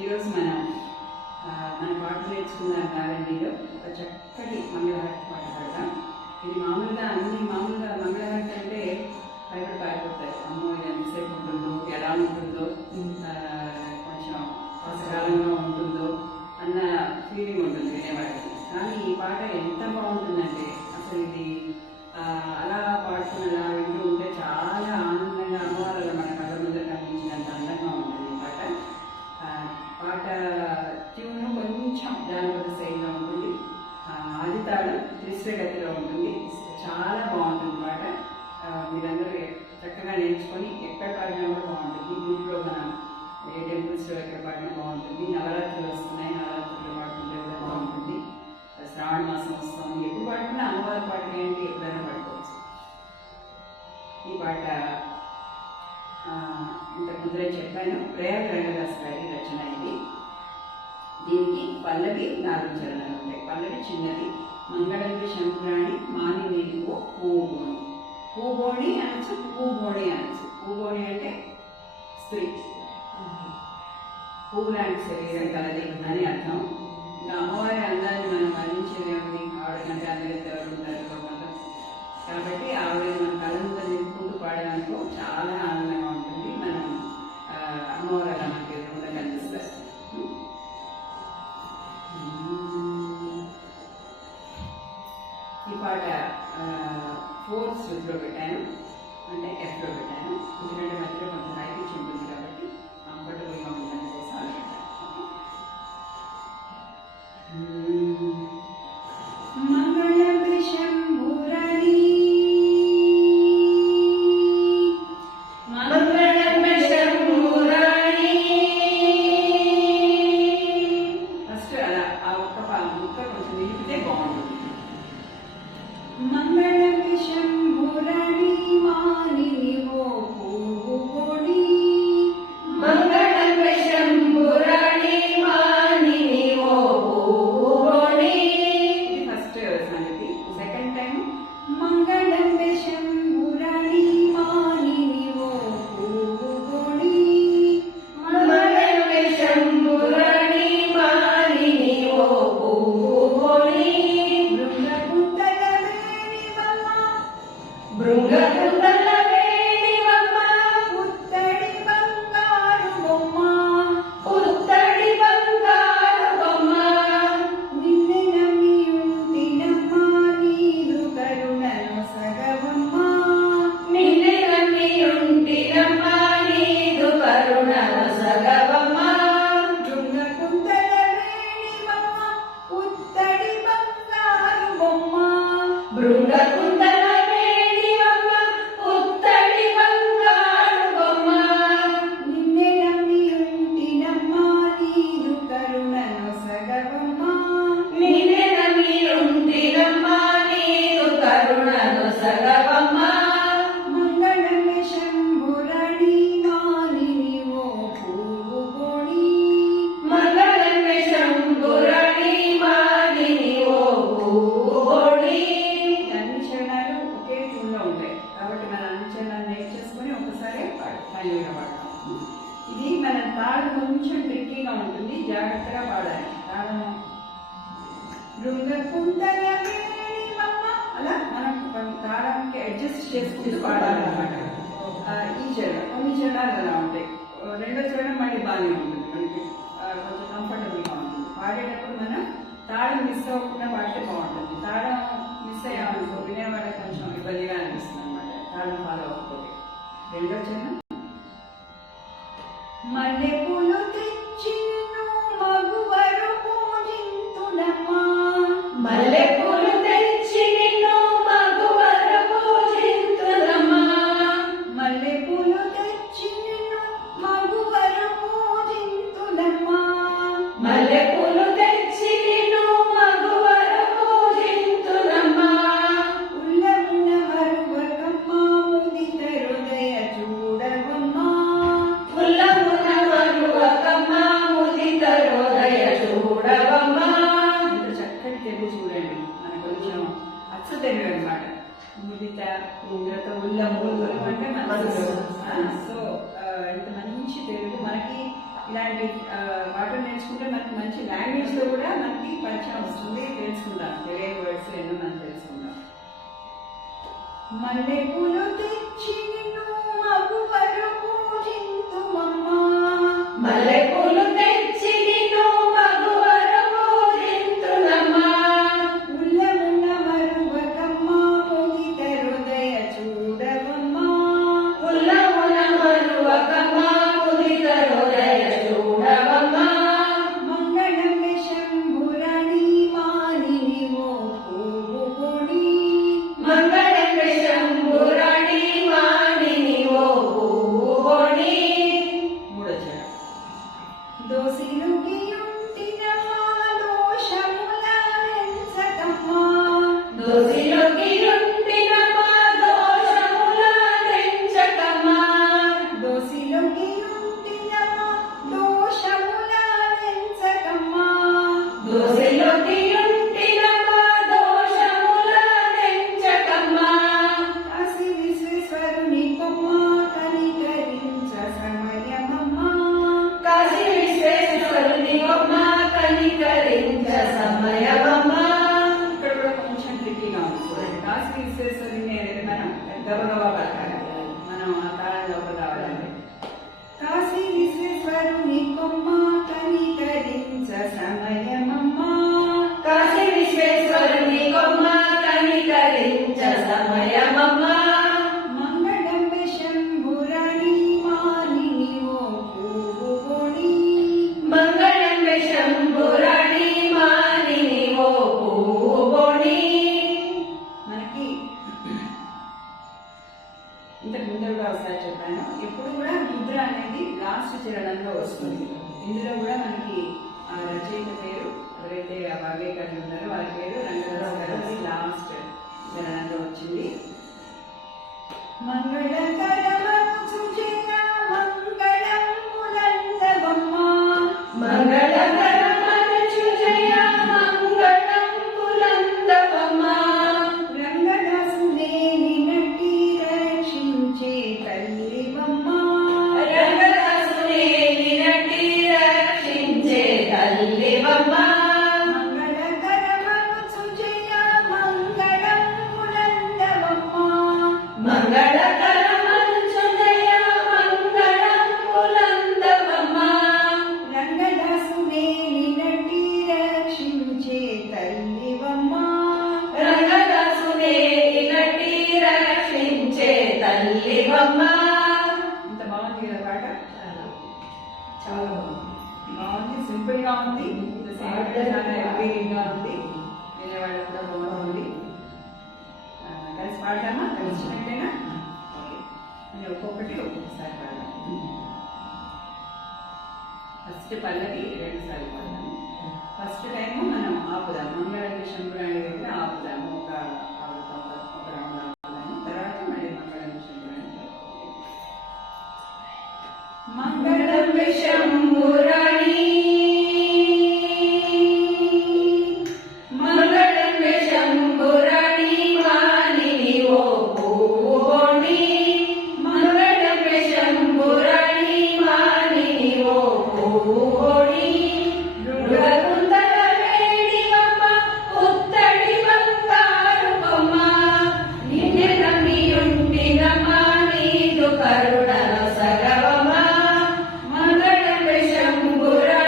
ఈరోజు మనం మన పాటలు నేర్చుకున్నాం నారండిలో ఒక చక్కటి మంగళహారతి పాట పాడదాం. ఇది మామూలుగా మంగళహారతి అంటే భయపడి పారిపోతారు. అమ్మో ఇది ఎంతసేపు ఉంటుందో, ఎలా ఉంటుందో, కొంచెం అవసరాలంగా ఉంటుందో అన్న ఫీలింగ్ ఉంటుంది వినేవాడికి. కానీ ఈ పాట ఎంత బాగుంటుందంటే అసలు ఇది అలా పాడుతున్నలా వింటూ ఉంటే చాలా ఆనందంగా అమ్మవాళ్ళ మన కళ్ళ ముందర కనిపించినంత అందంగా ఉంటుంది ఈ పాట. పాట ట్యూన్ కొంచెం జానపద శైలిలో ఉంటుంది, ఆది తాళం త్రిశ్రగతిలో ఉంటుంది. చాలా బాగుంటుంది పాట. మీరందరూ చక్కగా నేర్చుకొని ఎక్కడ పాడినా కూడా బాగుంటుంది. గ్రూప్లో మనం ఏ టెంపుల్స్లో ఎక్కడ పాడినా బాగుంటుంది. నవరాత్రులు వస్తున్నాయి, నవరాత్రులు పాడుకుంటే కూడా బాగుంటుంది. శ్రావణ మాసం వస్తుంది, ఎప్పుడు పాడుకున్నా అమ్మవారి పాటలు ఏంటి ఎప్పుడైనా పాడుకోవచ్చు. ఈ పాట ఇంతకు ముందరే చెప్పాను, ప్రయాగ రంగదాస్ గారి రచన ఇది. దీనికి పల్లవి 4 చరణాలు ఉంటాయి. పల్లవి చిన్నది. మంగళంగి శంకురాణి మాని నీలివో పూబోణి. పూబోణి అనొచ్చు, పూబోణి అనొచ్చు. పూబోణి అంటే స్త్రీ, పువ్వు లాంటి శరీరం కలది అని అర్థం. ఇంకా అమ్మవారి అందాన్ని మనం వర్ణించేదేమని, ఆవిడ కంటే అందరికీ ఎవరు ఉంటారు లోకంలో. కాబట్టి ఆవిడ మన కళ్ళంతా నింపుకుంటూ పాడడానికి చాలా ఆనందంగా ఉంటుంది. మనం అమ్మవారు అలా మనకి ఎదురుకుండా కనిపిస్తారు. ఈ పాట 4th శృతిలో పెట్టాను, అంటే Fలో పెట్టాను. ఎందుకంటే మధ్యలో కొంచెం హై పిచ్ ఉంటుంది కాబట్టి కంఫర్టబుల్గా ఉండడానికి కోసం అలా పెట్టాను. ఇది మన తాళం కొంచెం ట్రిక్కీగా ఉంటుంది, జాగ్రత్తగా పాడాలి. తాళం అలా మనం తాళంకి అడ్జస్ట్ చేసుకుంటూ పాడాలన్నమాట. ఈ చరణం కొన్ని చరణాలు అలా ఉంటాయి. రెండో చరణం మళ్ళీ బాగానే ఉంటుంది, మనకి కొంచెం కంఫర్టబుల్గా ఉంటుంది. పాడేటప్పుడు మనం తాళం మిస్ అవ్వకుండా పాడితే బాగుంటుంది. తాళం మిస్ అయ్యామనుకో వినేవాళ్ళకి కొంచెం ఇబ్బందిగా అనిపిస్తుంది అనమాట, తాళం ఫాలో అవ్వకపోతే. రెండో చరణం మల్లెపూలు తెచ్చి మగువరు పూజింతునమ్మా. మల్లెపూలు తెచ్చి మగువరు పూజింతునమ్మా. మల్లెపూలు తెచ్చి మగువరు పూజింతునమ్మా. మల్లెపూలు తెచ్చి మగువరు పూజింతునమ్మా. ఉల్లమున మరువకమ్మా ముదిత హృదయ చూడవమ్మా. ఉల్లమున మరువ నేర్చుకుంటే మనకి మంచి లాంగ్వేజ్ లో కూడా మనకి పరిచయం వస్తుంది, తెలుసుకుంటాం. తెలియని వర్డ్స్ ఎన్నో మనం తెలుసుకుంటాం. మల్లె పూలు తెచ్చి నిన్ను మగువరు పూజింతుమమ్మా, మల్లె పూలు తెచ్చి నిన్ను మగువరు పూజింతునమ్మా, ఉల్లమున్న మరువకమ్మా ముదిత హృదయ చూడవమ్మా, ఉల్లమున మరువకమ్మా ముదిత హృదయ చూడవమ్మా, మంగళం శంభురాణి మానిని ఓ పూవుని, మంగళం శంభురాణి మానిని ఓ పూవుని. మూడొచ్చాడు. దోసిలుకి ఉంటిన దోషములెంచకమ్మా, దోసిలోకి ఉంటిన మా దోషముల తెంచకమ్మా, దోసిలుకి ఉంటిన దోషములెంచకమ్మా, దోసిలోకి ఉంటిన మా దోషముల తెంచకమ్మా, కాశీ విశ్వేశ్వరుని కొమ్మ కనికరించ సమయమమ్మా, కాశీ విశ్వేశ్వరుని బొమ్మ కనికరించ సమయమమ్మా. ఇక్కడ కూడా కొంచెం ట్రిక్కీగా ఉంది చూడండి. కాశీ విశ్వేశ్వరుని అనేది మనం గబగబా పలకాలి, మనం ఆ తాళంలోకి రావాలండి. కాశీ విశ్వేశ్వరుని కొమ్మ కనికరించ సమయమమ్మా, కాశీ విశ్వేశ్వరుని బొమ్మ కనికరించ సమయమమ్మా, మంగళం శంభురాణి మానిని ఓ పూవుని, మంగళం శంభురాణి మానిని ఓ పూవుని. మనకి ఇంతకు ముందు కూడా ఒకసారి చెప్పాను, ఎప్పుడు కూడా ముద్ర అనేది లాస్ట్ చరణంలో వస్తుంది. ఇందులో కూడా మనకి ఆ రచయిత పేరు, ఎవరైతే ఆ భాగ్యకారులు ఉన్నారో వారి పేరు రంగదాస్ గారు, అది లాస్ట్ చరణంలో వచ్చింది. మంగళకరమనుచు జయ మంగళములందవమ్మా, మంగళకరమనుచు జయ మంగళంబులందవమ్మా, రంగదాసునే నిన్నటి రక్షించే తల్లివమ్మా, రంగదాసునే నిన్నటి రక్షించే తల్లివమ్మా, మంగళకరమనుచు జయ మంగళములందవమ్మా, మంగళకరమనుచు జయ మంగళంబులందవమ్మా, రంగదాసునే నిన్నటి రక్షించే తల్లివమ్మా, రంగదాసునే నిన్నటి రక్షించే తల్లివమ్మా. ఇంత బాగుంది కదా పాట, చాలా బాగుంది, సింపుల్ గా ఉంది, చాలా ఎవ్రీగా ఉంది, వినేవాళ్ళకి కూడా బాగుంది. కలిసి పాడదామా? కలిసినట్టేనా? నేను ఒక్కొక్కటి ఒక్కొక్కసారి పాడదాం. ఫస్ట్ పల్లవి 2 సార్లు పాడదాము. ఫస్ట్ టైం మనం ఆపుదాం, మంగళ శంభురాణి దగ్గర ఆపుదాము, ఒక రౌండ్ ఆపుదాము. తర్వాత మళ్ళీ మంగళ శంభురాణి. మంగళం శంభురాణి మంగళం శంభురాణి మానిని ఓ పూవుని, మంగళం శంభురాణి మానిని ఓ పూవుని. మృగకుందల వేడివమ్మ పుత్తడి బంగారు బొమ్మ, నిన్నే నమ్మియుంటినమ్మ నీదు కరుణను సగవమ్మ, మంగళం శంభురాణి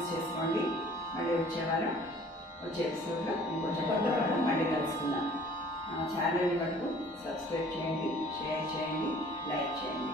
ప్రాక్టీస్ చేసుకోండి. మళ్ళీ వచ్చే ఎపిసోడ్లో ఇంకొంచెం కొత్త మళ్ళీ కలుసుకుందాం. ఛానల్ వరకు సబ్స్క్రైబ్ చేయండి, షేర్ చేయండి, లైక్ చేయండి.